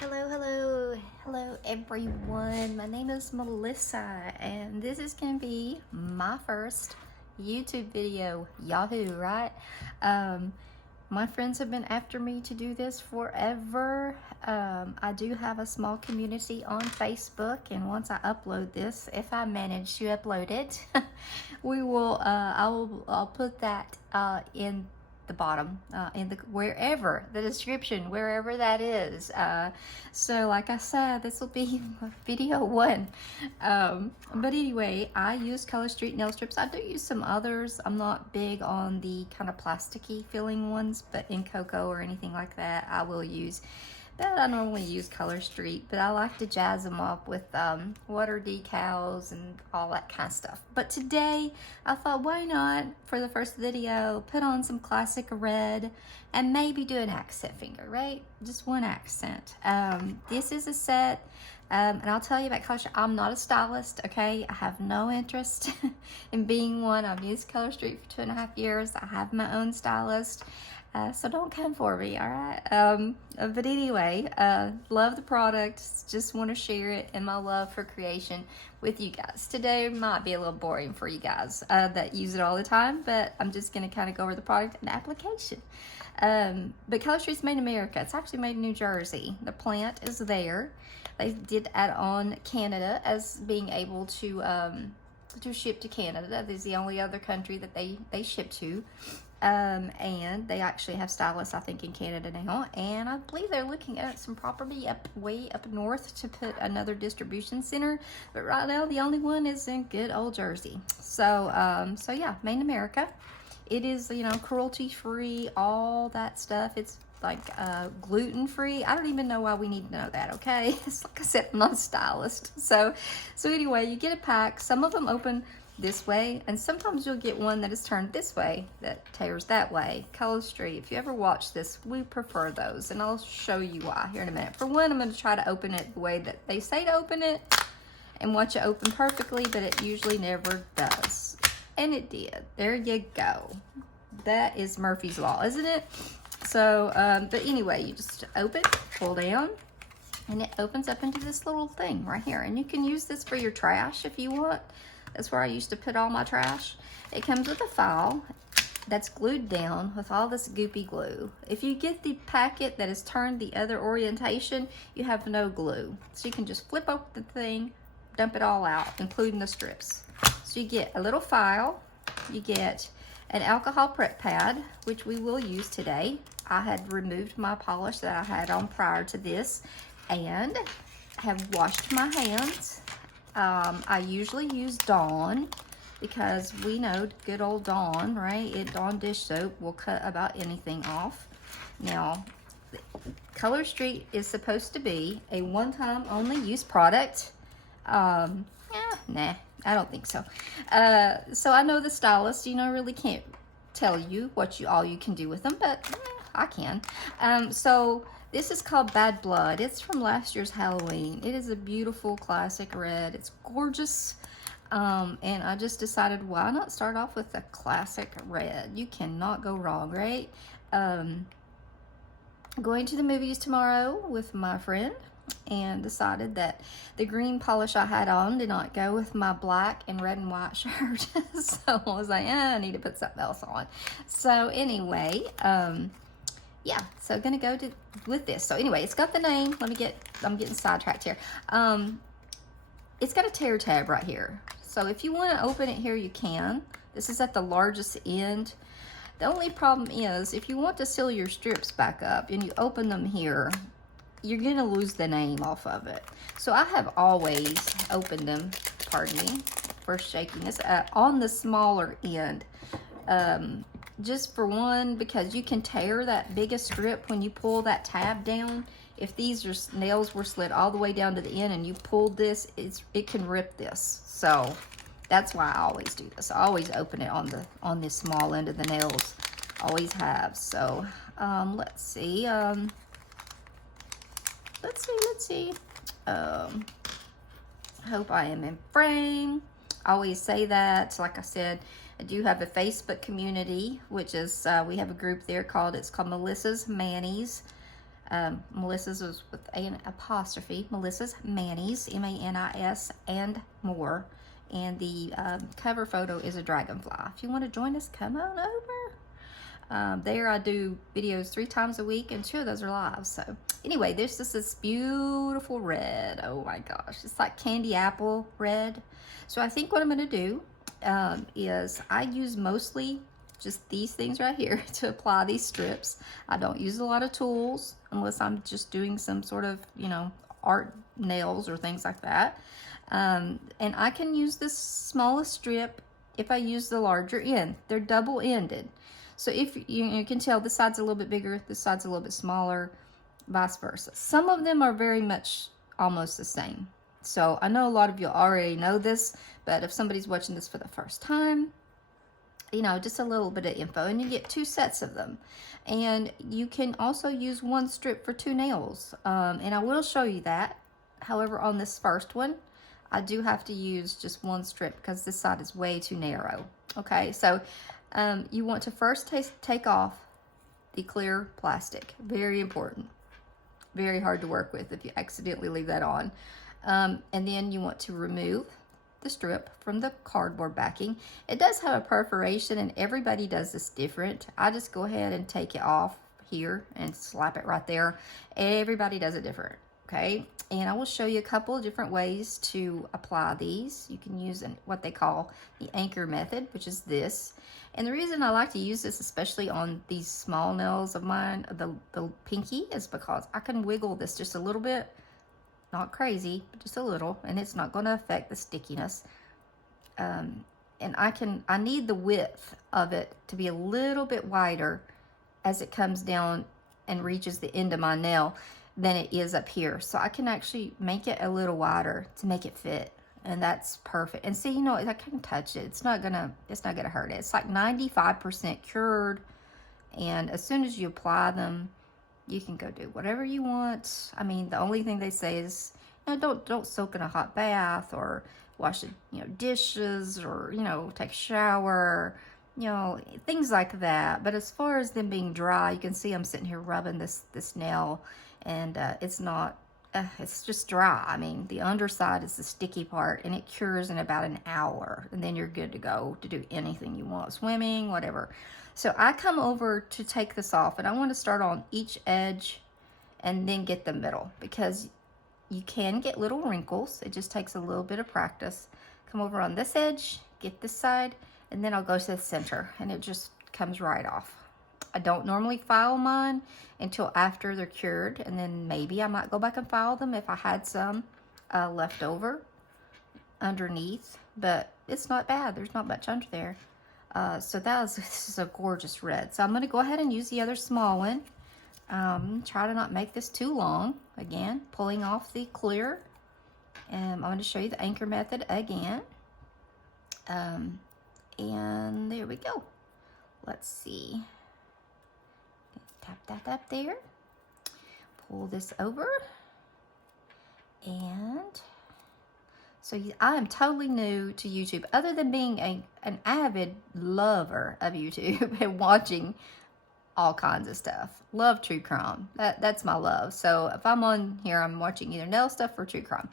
Hello everyone. My name is Melissa and this is gonna be my first YouTube video. Yahoo, right? My friends have been after me to do this forever. I do have a small community on Facebook, and once I upload this, if I manage to upload it, I'll put that in the bottom, in the wherever the description, wherever that is. So like I said, this will be video one. But anyway, I use Color Street nail strips. I do use some others. I'm not big on the kind of plasticky feeling ones, but in cocoa or anything like that I will use. But I normally use Color Street, but I like to jazz them up with water decals and all that kind of stuff. But today I thought, why not, for the first video, put on some classic red and maybe do an accent finger, right? Just one accent. This is a set, and I'll tell you about Color Street. I'm not a stylist, okay? I have no interest in being one. I've used Color Street for 2.5 years. I have my own stylist. So don't come for me, all right? But anyway, love the product. Just want to share it and my love for creation with you guys. Today might be a little boring for you guys that use it all the time, but I'm just going to kind of go over the product and application. But Color Street's made in America. It's actually made in New Jersey. The plant is there. They did add on Canada as being able to ship to Canada. That is the only other country that they ship to. And they actually have stylists, I think, in Canada now, and I believe they're looking at some property way up north to put another distribution center, but right now the only one is in good old Jersey. So yeah, made in America. It is, you know, cruelty free, all that stuff. It's like gluten free. I don't even know why we need to know that, okay? It's like I said, I'm not a stylist. So anyway, you get a pack. Some of them open this way, and sometimes you'll get one that is turned this way that tears that way. Color Street, if you ever watch this, we prefer those, and I'll show you why here in a minute. For one, I'm going to try to open it the way that they say to open it and watch it open perfectly, but it usually never does, and it did. There you go. That is Murphy's Law, isn't it? So but anyway, you just open, pull down, and it opens up into this little thing right here, and you can use this for your trash if you want. That's where I used to put all my trash. It comes with a file that's glued down with all this goopy glue. If you get the packet that is turned the other orientation, you have no glue. So you can just flip open the thing, dump it all out, including the strips. So you get a little file, you get an alcohol prep pad, which we will use today. I had removed my polish that I had on prior to this and have washed my hands. I usually use Dawn because we know good old Dawn, right? Dawn dish soap will cut about anything off. Now, Color Street is supposed to be a one-time only use product. Nah, I don't think so. So I know the stylist, you know, really can't tell you all you can do with them, but I can. So this is called Bad Blood. It's from last year's Halloween. It is a beautiful classic red. It's gorgeous. And I just decided, why not start off with a classic red? You cannot go wrong, right? Going to the movies tomorrow with my friend, and decided that the green polish I had on did not go with my black and red and white shirt. So I was like, I need to put something else on. So anyway, yeah, so gonna go with this. So anyway, it's got the name. I'm getting sidetracked here. It's got a tear tab right here. So if you want to open it here, you can. This is at the largest end. The only problem is, if you want to seal your strips back up and you open them here, you're gonna lose the name off of it. So I have always opened them, pardon me for shaking this, on the smaller end. Just for one, because you can tear that biggest strip when you pull that tab down. If these nails were slid all the way down to the end and you pulled this, it can rip this. So that's why I always do this. I always open it on this small end of the nails. Always have. So let's see. Let's see. Hope I am in frame. I always say that. Like I said, I do have a Facebook community, which is, we have a group there called Melissa's Manny's. Melissa's was with an apostrophe. Melissa's Manis, M-A-N-I-S, and more. And the cover photo is a dragonfly. If you want to join us, come on over. There I do videos 3 times a week, and 2 of those are live. So anyway, there's just this beautiful red. Oh my gosh, it's like candy apple red. So I think what I'm going to do is I use mostly just these things right here to apply these strips. I don't use a lot of tools unless I'm just doing some sort of, you know, art nails or things like that. And I can use this smallest strip if I use the larger end. They're double-ended. So if you can tell this side's a little bit bigger, this side's a little bit smaller, vice versa. Some of them are very much almost the same. So I know a lot of you already know this, but if somebody's watching this for the first time, you know, just a little bit of info, and you get 2 sets of them. And you can also use 1 strip for 2 nails. And I will show you that. However, on this first one, I do have to use just 1 strip because this side is way too narrow. Okay, so you want to first take off the clear plastic. Very important. Very hard to work with if you accidentally leave that on. And then you want to remove the strip from the cardboard backing. It does have a perforation, and everybody does this different. I just go ahead and take it off here and slap it right there. Everybody does it different. Okay, and I will show you a couple of different ways to apply these. You can use what they call the anchor method, which is this. And the reason I like to use this, especially on these small nails of mine, the pinky, is because I can wiggle this just a little bit, not crazy, but just a little, and it's not going to affect the stickiness. And I need the width of it to be a little bit wider as it comes down and reaches the end of my nail than it is up here. So I can actually make it a little wider to make it fit, and that's perfect. And see, you know, I can touch it. It's not gonna hurt it. It's like 95% cured, and as soon as you apply them, you can go do whatever you want. I mean, the only thing they say is, you know, don't soak in a hot bath or wash, you know, dishes, or, you know, take a shower, you know, things like that. But as far as them being dry, you can see I'm sitting here rubbing this nail, and it's not, it's just dry. I mean, the underside is the sticky part, and it cures in about an hour, and then you're good to go to do anything you want, swimming, whatever. So I come over to take this off, and I want to start on each edge and then get the middle, because you can get little wrinkles. It just takes a little bit of practice. Come over on this edge, get this side, and then I'll go to the center, and it just comes right off. I don't normally file mine until after they're cured, and then maybe I might go back and file them if I had some left over underneath, but it's not bad. There's not much under there. So this is a gorgeous red. So I'm going to go ahead and use the other small one. Try to not make this too long. Again, pulling off the clear. I'm going to show you the anchor method again. And there we go. Let's see. Tap that up there. Pull this over. And so I am totally new to YouTube, other than being an avid lover of YouTube and watching all kinds of stuff. Love true crime. That's my love. So if I'm on here, I'm watching either nail stuff or true crime.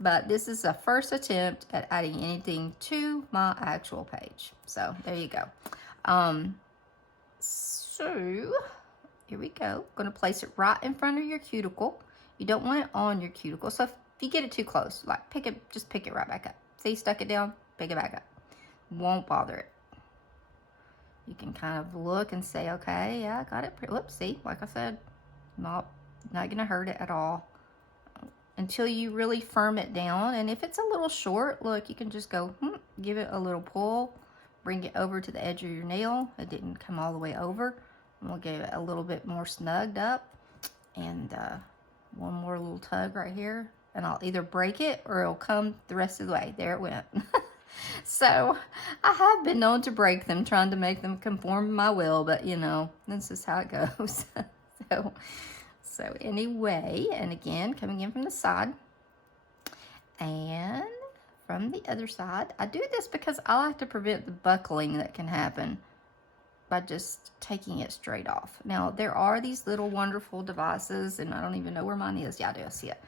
But this is the first attempt at adding anything to my actual page. So there you go. So here we go. I'm going to place it right in front of your cuticle. You don't want it on your cuticle. So if you get it too close, like just pick it right back up. See, stuck it down, pick it back up. Won't bother it. You can kind of look and say, okay, yeah, I got it. Whoops, see, like I said, not gonna hurt it at all until you really firm it down. And if it's a little short, look, you can just go, give it a little pull, bring it over to the edge of your nail. It didn't come all the way over. And we'll give it a little bit more snugged up, and one more little tug right here, and I'll either break it or it'll come the rest of the way. There it went. So I have been known to break them, trying to make them conform to my will, but you know, this is how it goes. So anyway, and again, coming in from the side and from the other side. I do this because I like to prevent the buckling that can happen by just taking it straight off. Now, there are these little wonderful devices, and I don't even know where mine is. Yeah, I do see it.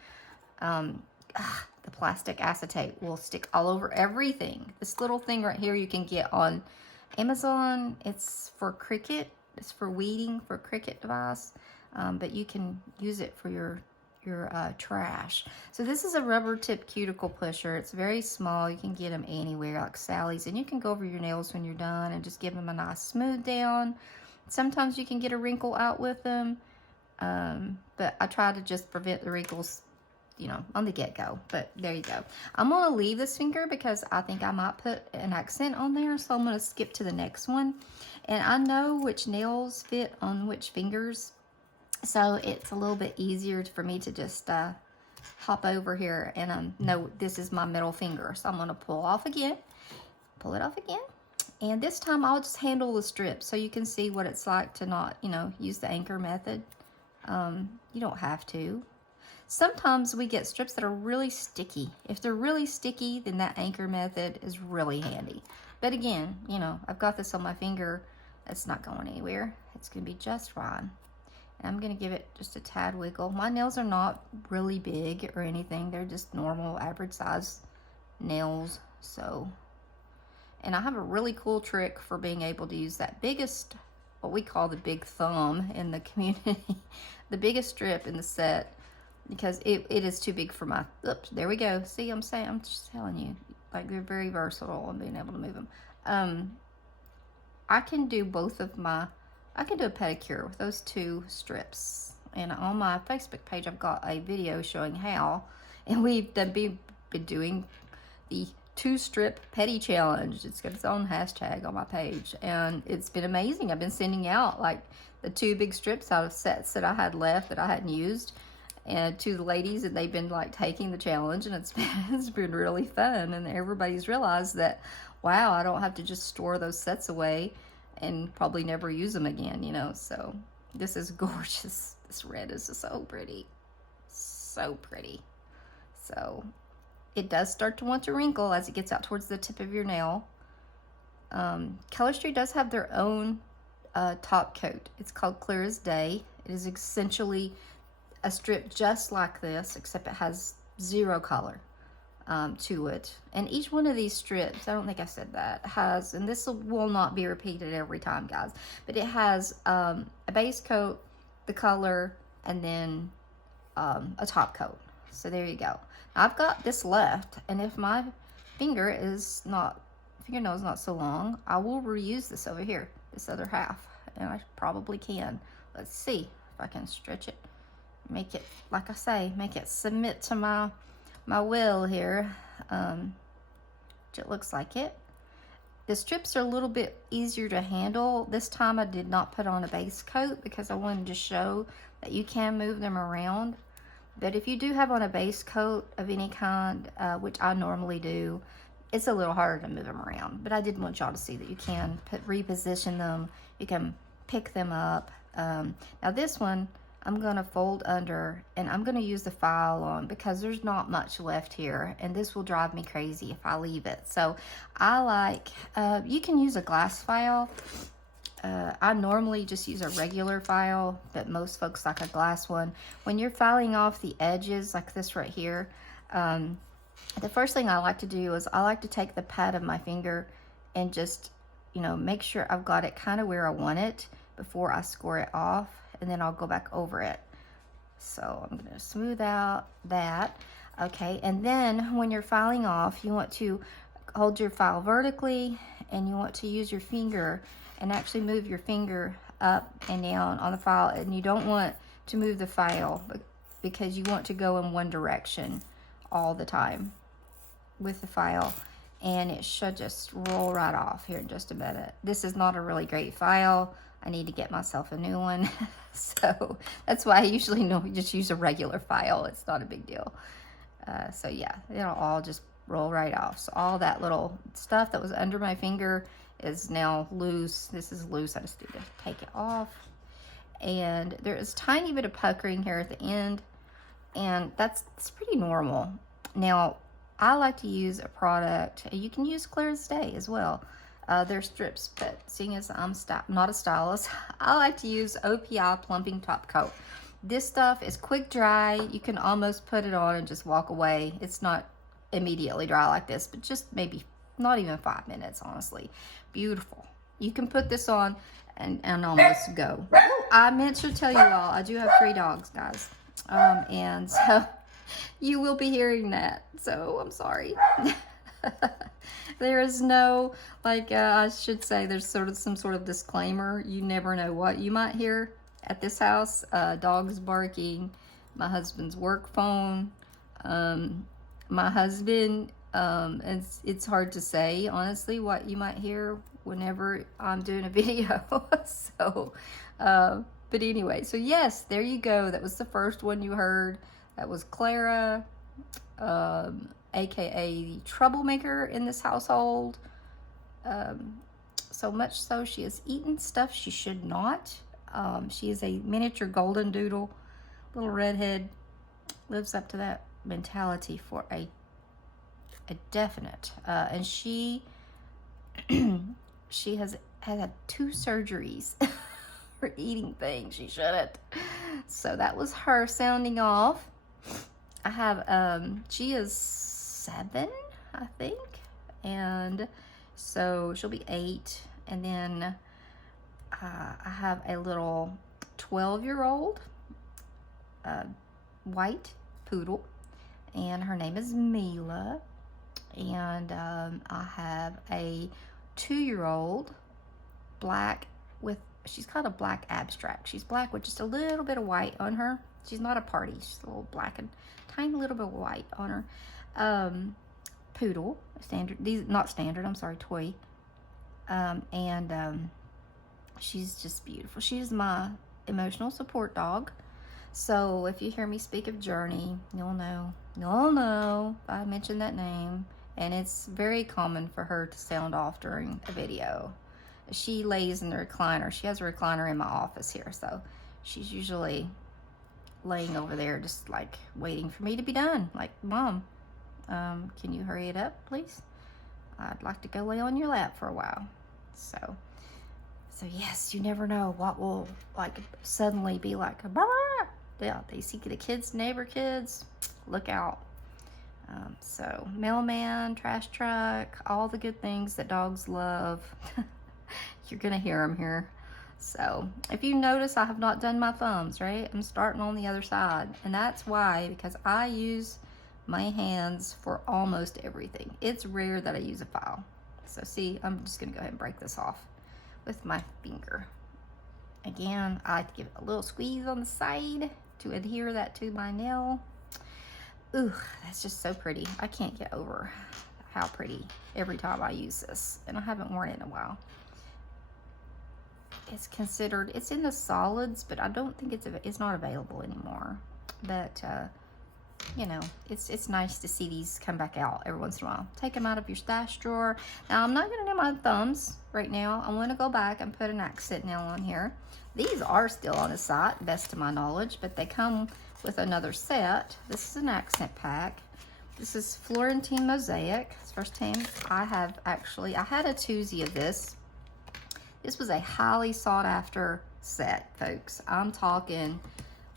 The plastic acetate will stick all over everything. This little thing right here you can get on Amazon. It's for cricket. It's for weeding, for cricket device. But you can use it for your trash. So this is a rubber tip cuticle pusher. It's very small. You can get them anywhere, like Sally's, and you can go over your nails when you're done and just give them a nice smooth down. Sometimes you can get a wrinkle out with them, but I try to just prevent the wrinkles, you know, on the get-go. But there you go. I'm going to leave this finger because I think I might put an accent on there, so I'm going to skip to the next one. And I know which nails fit on which fingers, so it's a little bit easier for me to just hop over here and know this is my middle finger. So I'm going to pull it off again, and this time I'll just handle the strip so you can see what it's like to not, you know, use the anchor method. You don't have to. Sometimes we get strips that are really sticky. If they're really sticky, then that anchor method is really handy. But again, you know, I've got this on my finger. It's not going anywhere. It's going to be just fine. And I'm going to give it just a tad wiggle. My nails are not really big or anything. They're just normal, average size nails. So, and I have a really cool trick for being able to use that biggest, what we call the big thumb in the community, the biggest strip in the set, because it is too big for my, oops, there we go. See, I'm just telling you, like, they're very versatile in being able to move them. I can do I can do a pedicure with those two strips. And on my Facebook page, I've got a video showing how. And we've been doing the 2-strip pedi challenge. It's got its own hashtag on my page. And it's been amazing. I've been sending out like the 2 big strips out of sets that I had left that I hadn't used, and to the ladies, and they've been like taking the challenge, and it's been really fun. And everybody's realized that, wow, I don't have to just store those sets away and probably never use them again, you know. So this is gorgeous. This red is just so pretty. So pretty. So it does start to want to wrinkle as it gets out towards the tip of your nail. Colorstreet does have their own top coat. It's called Clear as Day. It is essentially a strip just like this, except it has 0 color to it. And each one of these strips, I don't think I said that, has, and this will not be repeated every time, guys, but it has a base coat, the color, and then a top coat. So there you go. I've got this left, and if my fingernail is not so long, I will reuse this over here, this other half, and I probably can. Let's see if I can stretch it, make it, like I say, make it submit to my will here. It looks like it. The strips are a little bit easier to handle. This time I did not put on a base coat because I wanted to show that you can move them around. But if you do have on a base coat of any kind, which I normally do, it's a little harder to move them around. But I did want y'all to see that you can reposition them. You can pick them up. Now this one, I'm going to fold under, and I'm going to use the file on because there's not much left here, and this will drive me crazy if I leave it. So I like, you can use a glass file. I normally just use a regular file, but most folks like a glass one. When you're filing off the edges like this right here, the first thing I like to do is I like to take the pad of my finger and just, you know, make sure I've got it kind of where I want it before I score it off. And then I'll go back over it. So I'm going to smooth out that. Okay, and then when you're filing off, you want to hold your file vertically, and you want to use your finger and actually move your finger up and down on the file. And you don't want to move the file because you want to go in one direction all the time with the file. And it should just roll right off here in just a minute. This is not a really great file. I need to get myself a new one. So that's why I usually just use a regular file. It's not a big deal. So yeah, it'll all just roll right off. So all that little stuff that was under my finger is now loose. This is loose. I just need to take it off. And there is a tiny bit of puckering here at the end, and that's pretty normal. Now, I like to use a product. You can use Clear as Day as well. They're strips, but seeing as I'm not a stylist, I like to use OPI plumping top coat. This stuff is quick dry. You can almost put it on and just walk away. It's not immediately dry like this, but just maybe not even 5 minutes, honestly. Beautiful. You can put this on and almost go. I meant to tell you all, I do have 3 dogs, guys. And so you will be hearing that. So I'm sorry. There is no, like, I should say there's some sort of disclaimer. You never know what you might hear at this house. Dogs barking, my husband's work phone, my husband, it's hard to say, honestly, what you might hear whenever I'm doing a video. So, but anyway, so yes, there you go. That was the first one you heard. That was Clara, aka the troublemaker in this household. So much so she has eaten stuff she should not. She is a miniature golden doodle, little redhead, lives up to that mentality for a definite. And she has had 2 surgeries for eating things she shouldn't. So that was her sounding off. I have she is 7, I think, and so she'll be 8, and then I have a little 12-year-old white poodle, and her name is Mila. And I have a 2-year-old black with, she's called a black abstract. She's black with just a little bit of white on her. She's not a party, she's a little black and tiny little bit of white on her. Poodle, standard, these not standard, I'm sorry, toy. She's just beautiful. She's my emotional support dog. So if you hear me speak of Journey, you'll know I mentioned that name. And it's very common for her to sound off during a video. She lays in the recliner. She has a recliner in my office here, so she's usually laying over there just like waiting for me to be done. Like, Mom, can you hurry it up, please? I'd like to go lay on your lap for a while. So yes, you never know what will like suddenly be like, bah! Yeah, they see the kids, neighbor kids, look out. So mailman, trash truck, all the good things that dogs love. You're gonna hear them here. So if you notice, I have not done my thumbs, right? I'm starting on the other side, and that's why, because I use my hands for almost everything. It's rare that I use a file. So see, I'm just gonna go ahead and break this off with my finger. Again, I like to give it a little squeeze on the side to adhere that to my nail. Ooh, that's just so pretty. I can't get over how pretty every time I use this, and I haven't worn it in a while. It's considered, it's in the solids, but I don't think it's not available anymore. But you know, it's nice to see these come back out every once in a while. Take them out of your stash drawer. Now I'm not gonna do my thumbs right now. I'm gonna go back and put an accent nail on here. These are still on the site, best to my knowledge, but they come with another set. This is an accent pack. This is Florentine Mosaic. It's the first time I had a twosie of this. This was a highly sought after set, folks. I'm talking,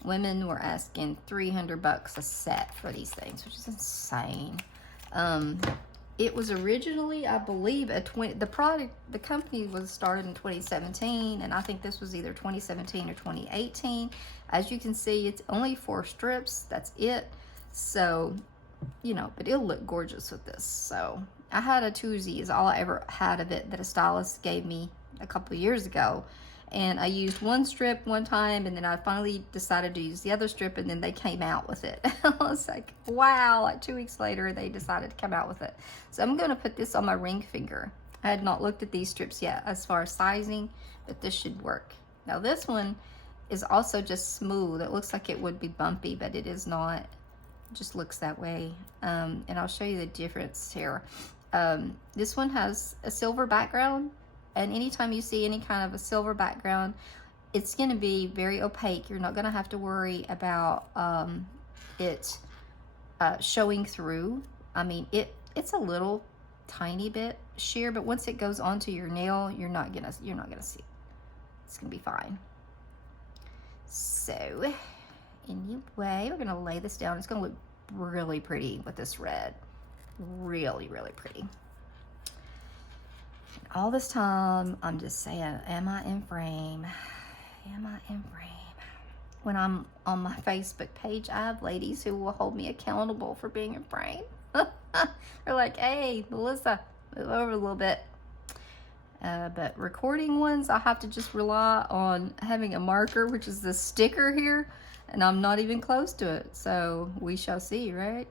women were asking $300 a set for these things, which is insane. It was originally, I believe, the company was started in 2017, and I think this was either 2017 or 2018. As you can see, it's only 4 strips, that's it. So, you know, but it'll look gorgeous with this. So I had a twosie, is all I ever had of it, that a stylist gave me a couple of years ago. And I used one strip one time, and then I finally decided to use the other strip, and then they came out with it. I was like, wow, like 2 weeks later, they decided to come out with it. So I'm gonna put this on my ring finger. I had not looked at these strips yet as far as sizing, but this should work. Now this one is also just smooth. It looks like it would be bumpy, but it is not. It just looks that way. And I'll show you the difference here. This one has a silver background. And anytime you see any kind of a silver background, it's going to be very opaque. You're not going to have to worry about it showing through. I mean, it's a little tiny bit sheer, but once it goes onto your nail, you're not gonna see. It's gonna be fine. So anyway, we're gonna lay this down. It's gonna look really pretty with this red. Really, really pretty. All this time, I'm just saying, am I in frame? Am I in frame? When I'm on my Facebook page, I have ladies who will hold me accountable for being in frame. They're like, hey, Melissa, move over a little bit. But recording ones, I have to just rely on having a marker, which is this sticker here, and I'm not even close to it. So we shall see, right?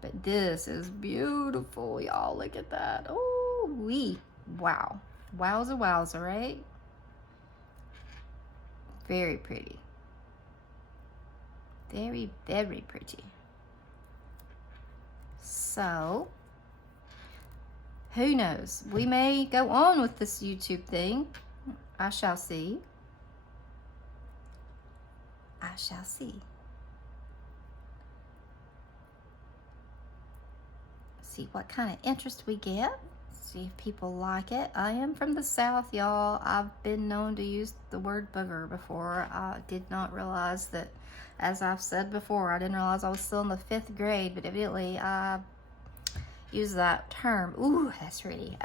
But this is beautiful, y'all. Look at that. Oh, wow. Wowza, wowza, right? Very pretty. Very, very pretty. So, who knows? We may go on with this YouTube thing. I shall see. I shall see. See what kind of interest we get. See if people like it. I am from the South, y'all. I've been known to use the word booger before. I did not realize that, as I've said before, I didn't realize I was still in the 5th grade, but evidently I use that term. Ooh, that's pretty.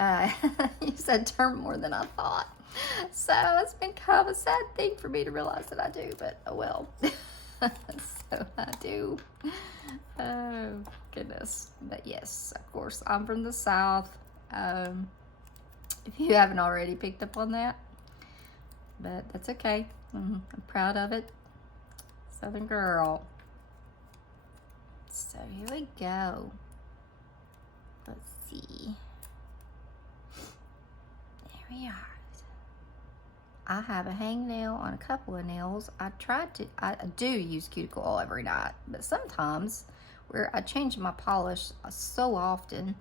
Use that term more than I thought. So it's been kind of a sad thing for me to realize that I do, but oh well. So I do. Oh goodness. But yes, of course, I'm from the South. If you haven't already picked up on that, but that's okay. I'm proud of it. Southern girl. So here we go. Let's see. There we are. I have a hangnail on a couple of nails. I do use cuticle oil every night, but sometimes where I change my polish so often,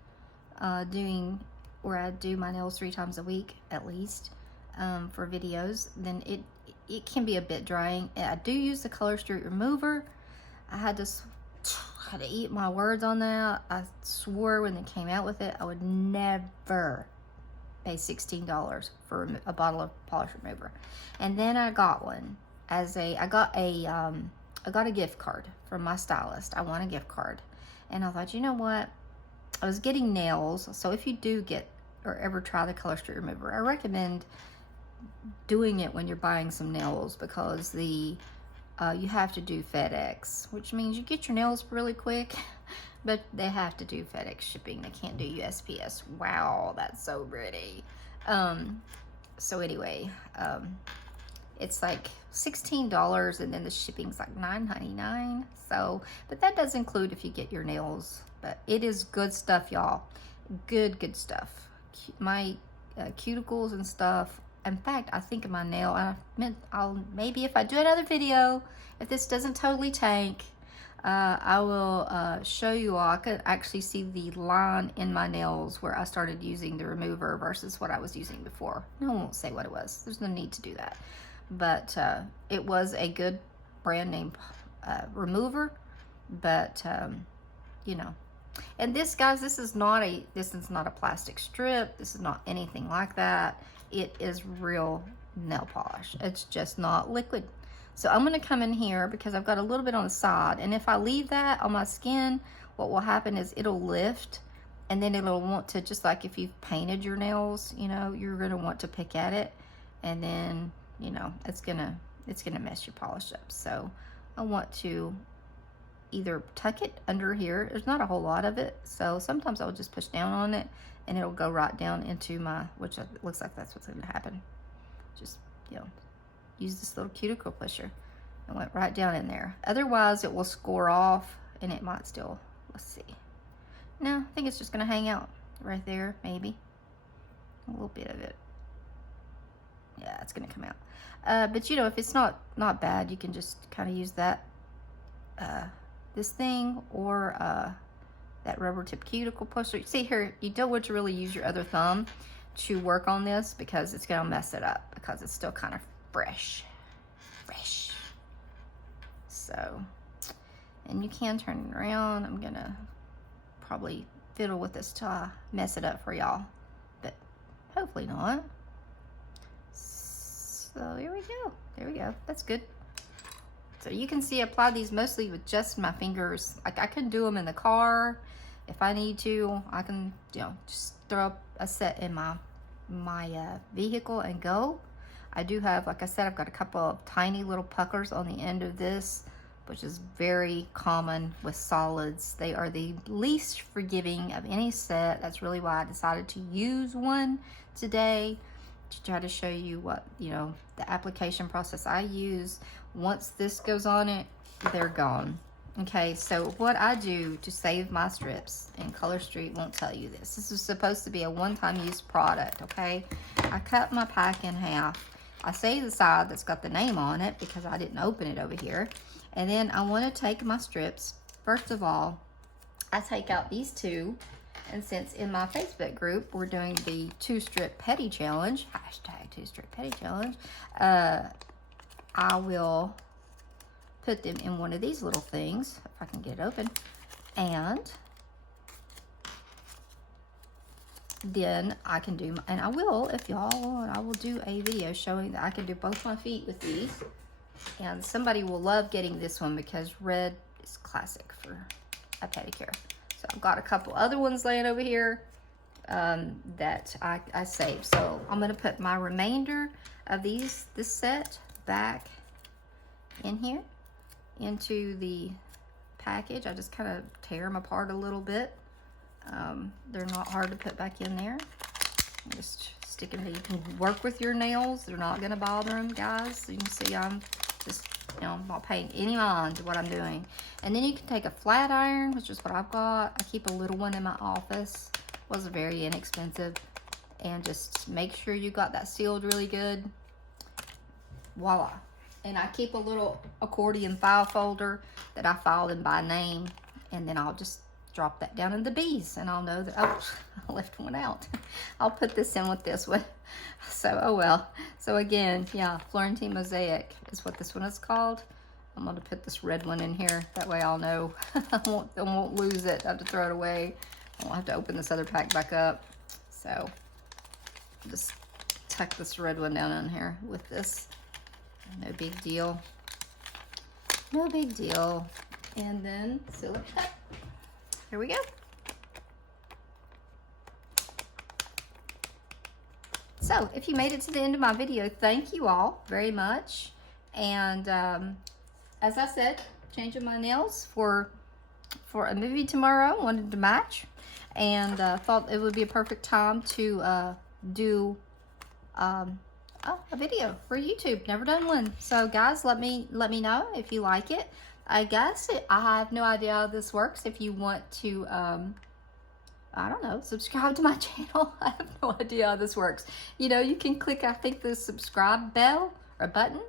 where I do my nails 3 times a week at least, for videos, then it can be a bit drying. I do use the color streak remover. I had to eat my words on that. I swore when they came out with it, I would never pay $16 for a bottle of polish remover. And then I got one I got a gift card from my stylist. I won a gift card. And I thought, you know what? I was getting nails. So if you do get or ever try the color streak remover, I recommend doing it when you're buying some nails, because you have to do FedEx, which means you get your nails really quick, but they have to do FedEx shipping. They can't do USPS. Wow, that's so pretty. So anyway, it's like $16, and then the shipping's like $9.99. So, but that does include if you get your nails. But it is good stuff, y'all. Good stuff. My cuticles and stuff. In fact, I think of my nail. Maybe if I do another video, if this doesn't totally tank, I will show you all. I could actually see the line in my nails where I started using the remover versus what I was using before. I won't say what it was. There's no need to do that. But it was a good brand name remover. But you know. And this, guys, this is not a plastic strip. This is not anything like that. It is real nail polish. It's just not liquid. So I'm going to come in here because I've got a little bit on the side, and if I leave that on my skin, what will happen is it'll lift, and then it'll want to, just like if you've painted your nails, you know, you're going to want to pick at it, and then, you know, it's going to mess your polish up. So I want to either tuck it under here. There's not a whole lot of it, so sometimes I'll just push down on it and it'll go right down into my, which looks like that's what's going to happen. Just, you know, use this little cuticle pusher and went right down in there. Otherwise it will score off and it might still, let's see. No, I think it's just going to hang out right there, maybe a little bit of it. Yeah, it's going to come out. But you know, if it's not bad, you can just kind of use that this thing or that rubber tip cuticle pusher. See here, you don't want to really use your other thumb to work on this because it's gonna mess it up because it's still kind of fresh. So, and you can turn it around. I'm gonna probably fiddle with this to mess it up for y'all, but hopefully not. So here we go. There we go. That's good. So you can see I apply these mostly with just my fingers. Like I can do them in the car if I need to. I can, you know, just throw up a set in my vehicle and go. I do have, like I said, I've got a couple of tiny little puckers on the end of this, which is very common with solids. They are the least forgiving of any set. That's really why I decided to use one today, to try to show you what, you know, the application process I use. Once this goes on it, they're gone. Okay, so what I do to save my strips, and Color Street won't tell you this. This is supposed to be a one-time use product, okay? I cut my pack in half. I save the side that's got the name on it because I didn't open it over here. And then I want to take my strips. First of all, I take out these two. And since in my Facebook group, we're doing the 2-strip petty challenge, hashtag 2-strip petty challenge, I will put them in one of these little things, if I can get it open. And then I can do, and I will, if y'all want, I will do a video showing that I can do both my feet with these. And somebody will love getting this one because red is classic for a pedicure. So I've got a couple other ones laying over here that I saved. So I'm gonna put my remainder of this set back in here into the package. I just kind of tear them apart a little bit. They're not hard to put back in there. Just stick them. You can work with your nails. They're not gonna bother them, guys. You can see I'm just, you know, I'm not paying any mind to what I'm doing. And then you can take a flat iron, which is what I've got. I keep a little one in my office. It was very inexpensive. And just make sure you got that sealed really good. Voila. And I keep a little accordion file folder that I filed in by name. And then I'll just drop that down in the bees. And I'll know that, oh, I left one out. I'll put this in with this one. So, oh well. So again, yeah, Florentine Mosaic is what this one is called. I'm going to put this red one in here. That way I'll know. I won't lose it. I have to throw it away. I won't have to open this other pack back up. So just tuck this red one down in here with this. No big deal. No big deal. And then seal it up. Here we go. So if you made it to the end of my video, thank you all very much. And as I said, changing my nails for a movie tomorrow. Wanted to match, and thought it would be a perfect time to do a video for YouTube. Never done one. So guys, let me know if you like it. I guess I have no idea how this works. If you want to I don't know, subscribe to my channel. I have no idea how this works. You know, you can click, I think, the subscribe bell or button.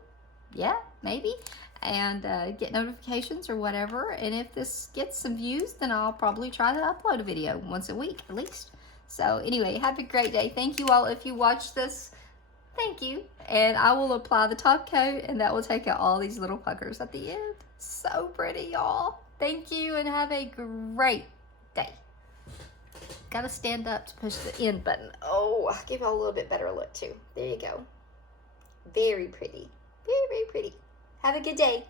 Yeah, maybe. And get notifications or whatever. And if this gets some views, then I'll probably try to upload a video once a week at least. So anyway, have a great day. Thank you all if you watch this. Thank you. And I will apply the top coat, and that will take out all these little puckers at the end. So pretty, y'all. Thank you, and have a great day. Gotta stand up to push the end button. Oh, I'll give y'all a little bit better look too. There you go. Very pretty. Very, very pretty. Have a good day.